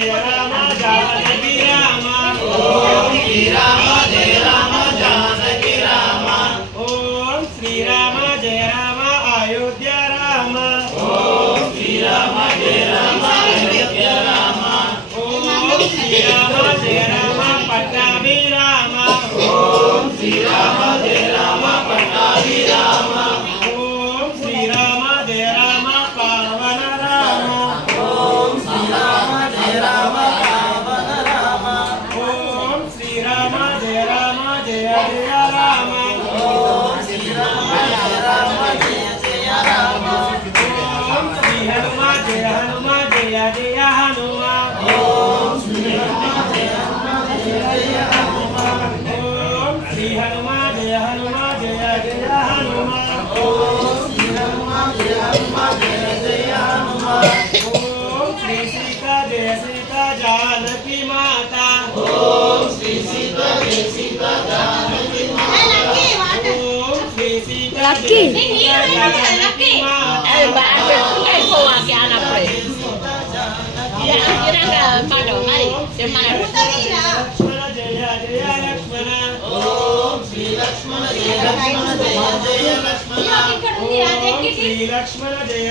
जय राम जानकी राम ओम श्री राम जय राम जानकी राम ओम श्री राम जय राम अयोध्या राम ओम श्री राम जय राम अयोध्या राम ओम श्री राम जय राम पट्टाभी राम ओम श्री राम जय राम पट्टाभी राम ओम श्री राम जय राम पावन राम ओम श्री राम जय राम पावन राम ओम श्री राम जय जय राम ओम श्री राम जय जय राम ओम श्री हनुमान जय जय हनुमान ओम श्री हनुमान जय जय हनुमान ओम श्री हनुमान जय जय हनुमान ओम श्री हनुमान जय जय हनुमान ओम श्री सीता जानकी माता ओम श्री सीता जय सीता जानकी माता ओम श्री सीता Laki. जानकी माता लक्ष्मण जय लक्ष्मण ओम श्री लक्ष्मण जय लक्ष्मण जय जय लक्ष्मण ओम श्री लक्ष्मण जय